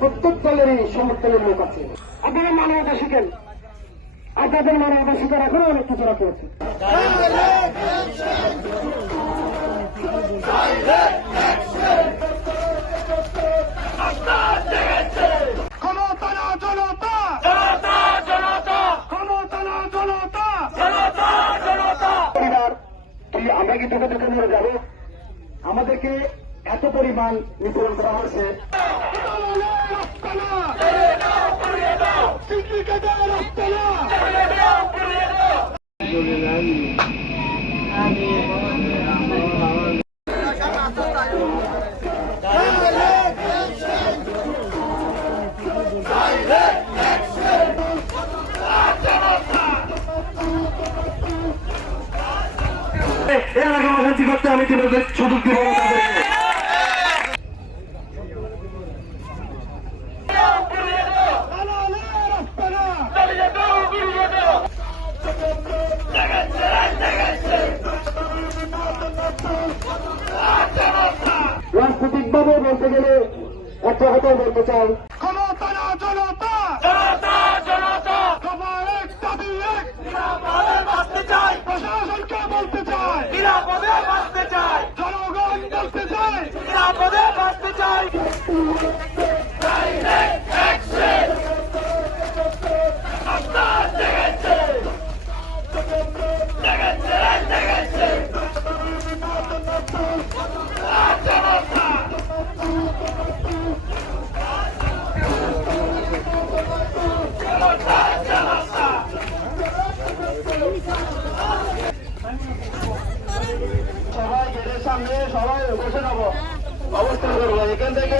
প্রত্যেক দলেরই সমর্থনের লোক আছে। আপনারা মানবতা শিখেন, আপনাদের মানবতা শিখার এখনো অনেক কিছু রাখা আছে। আমরা কি দুটো দুটো মরে যাবো? আমাদেরকে এত পরিমাণ নিপীড়ন করা হয়েছে। এর আগে অশান্তি করতে আমি তোমাদের সুযোগ দিব না। রাজনৈতিকভাবে বলতে গেলে একটা কথা বলতে চাই, ক্ষমতা না জনতা, সবার এক দাবি এক, বাঁচতে চাই, প্রশাসনকে বলতে চাই, নিরাপদে বাঁচতে চাই, জনগণ বলতে চাই, নিরাপদে বাঁচতে চাই। সবাই গেটের সামনে সবাই বসে যাবো, অবস্থান করবো এখান থেকে।